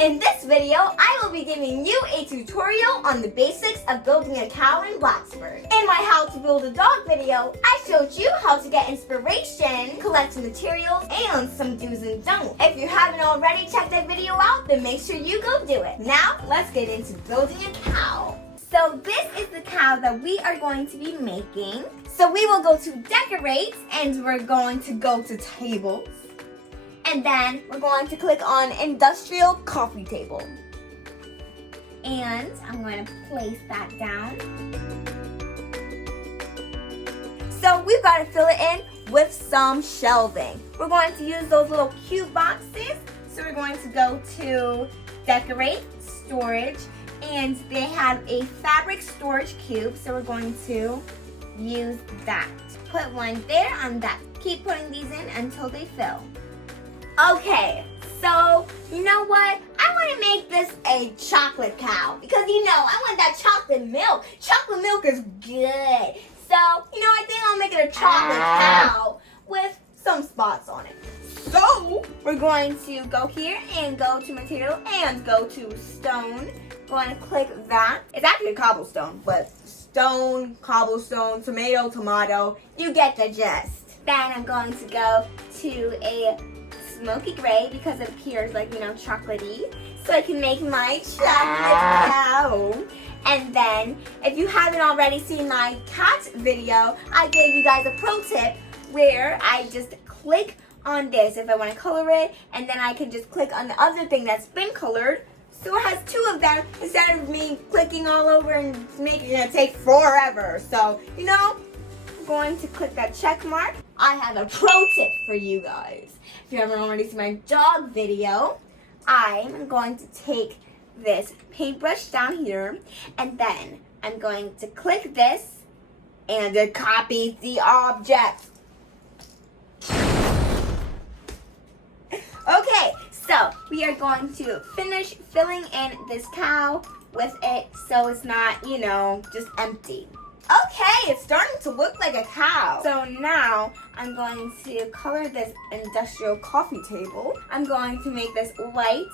In this video, I will be giving you a tutorial on the basics of building a cow in Bloxburg. In my How to Build a Dog video, I showed you how to get inspiration, collect materials, and some do's and don'ts. If you haven't already checked that video out, then make sure you go do it. Now, let's get into building a cow. So this is the cow that we are going to be making. So we will go to decorate, and we're going to go to tables. And then we're going to click on industrial coffee table. And I'm going to place that down. So we've got to fill it in with some shelving. We're going to use those little cube boxes. So we're going to go to decorate, storage, and they have a fabric storage cube. So we're going to use that. Put one there on that. Keep putting these in until they fill. Okay, so you know what? I want to make this a chocolate cow because I want that chocolate milk. Chocolate milk is good. So, I think I'll make it a chocolate cow with some spots on it. So, we're going to go here and go to material and go to stone. Going to click that. It's actually a cobblestone, but stone, cobblestone, tomato, you get the gist. Then I'm going to go to a smoky gray because it appears like, chocolatey. So I can make my chocolate cow. And then, if you haven't already seen my cat video, I gave you guys a pro tip where I just click on this if I want to color it. And then I can just click on the other thing that's been colored. So it has two of them instead of me clicking all over and making it take forever. So, I'm going to click that check mark. I have a pro tip for you guys. If you haven't already seen my dog video, I'm going to take this paintbrush down here, and then I'm going to click this, and it copies the object. Okay, so we are going to finish filling in this cow with it so it's not, just empty. Okay, it's starting to look like a cow. So now I'm going to color this industrial coffee table. I'm going to make this white,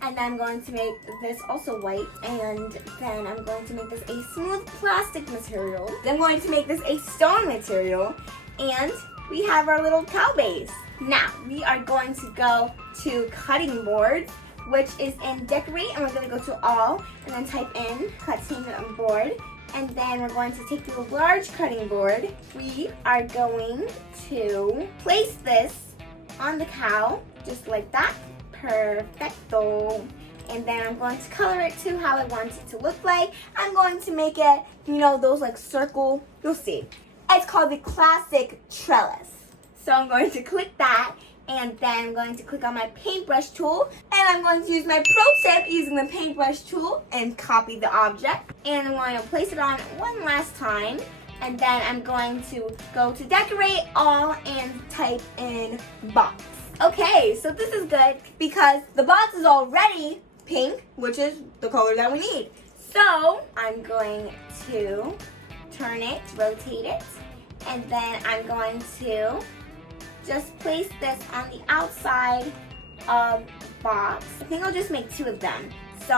and then I'm going to make this also white, and then I'm going to make this a smooth plastic material. Then I'm going to make this a stone material, and we have our little cow base. Now we are going to go to cutting boards, which is in decorate, and we're going to go to all, and then type in cutting board. And then we're going to take the large cutting board. We are going to place this on the cow, just like that. Perfecto. And then I'm going to color it to how I want it to look like. I'm going to make it, those like circle, you'll see. It's called the classic trellis. So I'm going to click that. And then I'm going to click on my paintbrush tool. And I'm going to use my pro tip using the paintbrush tool and copy the object. And I'm going to place it on one last time. And then I'm going to go to decorate all and type in box. Okay, so this is good because the box is already pink, which is the color that we need. So I'm going to turn it, rotate it. And then I'm going to just place this on the outside of the box. I think I'll just make two of them. So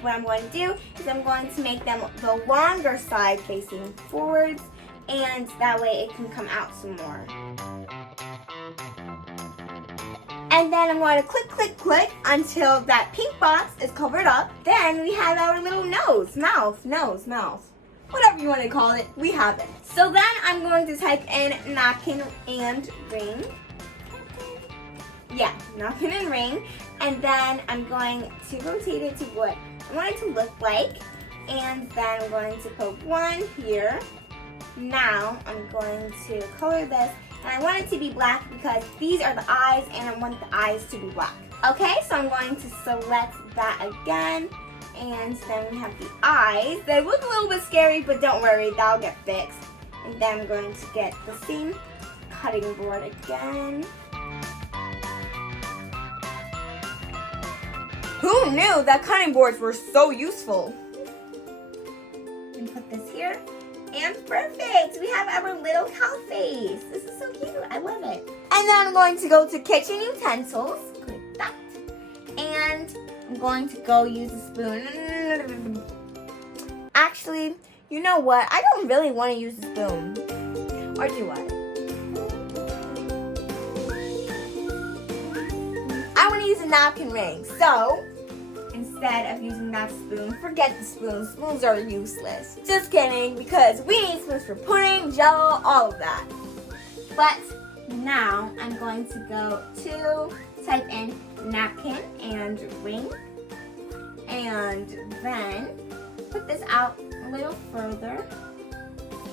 what I'm going to do is I'm going to make them the longer side facing forwards, and that way it can come out some more. And then I'm going to click until that pink box is covered up. Then we have our little mouth. Whatever you want to call it, we have it. So then I'm going to type in napkin and ring. Yeah, napkin and ring. And then I'm going to rotate it to what I want it to look like. And then I'm going to put one here. Now I'm going to color this. And I want it to be black because these are the eyes and I want the eyes to be black. Okay, so I'm going to select that again. And then we have the eyes. They look a little bit scary, but don't worry, that'll get fixed. And then I'm going to get the same cutting board again. Who knew that cutting boards were so useful? And put this here. And perfect! We have our little cow face. This is so cute. I love it. And then I'm going to go to kitchen utensils. Click that. And I'm going to go use a spoon. Actually, you know what? I don't really want to use a spoon. Or do I? I want to use a napkin ring. So, instead of using that spoon, forget the spoons. Spoons are useless. Just kidding, because we need spoons for pudding, jello, all of that. But now I'm going to go to type in napkin and ring. And then put this out a little further.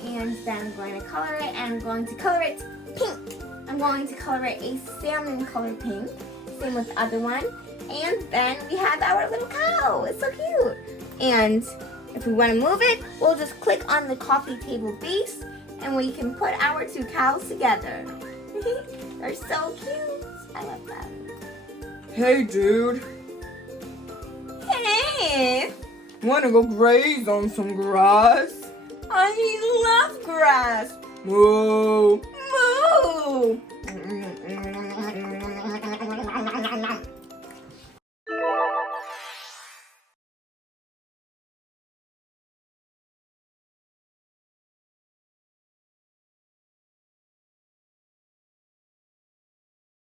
And then I'm going to color it, and I'm going to color it pink. I'm going to color it a salmon color pink. Same with the other one. And then we have our little cow. It's so cute. And if we want to move it, we'll just click on the coffee table base, and we can put our two cows together. They're so cute. I love them. Hey, dude. Hey. Wanna go graze on some grass? I love grass. Moo. Moo.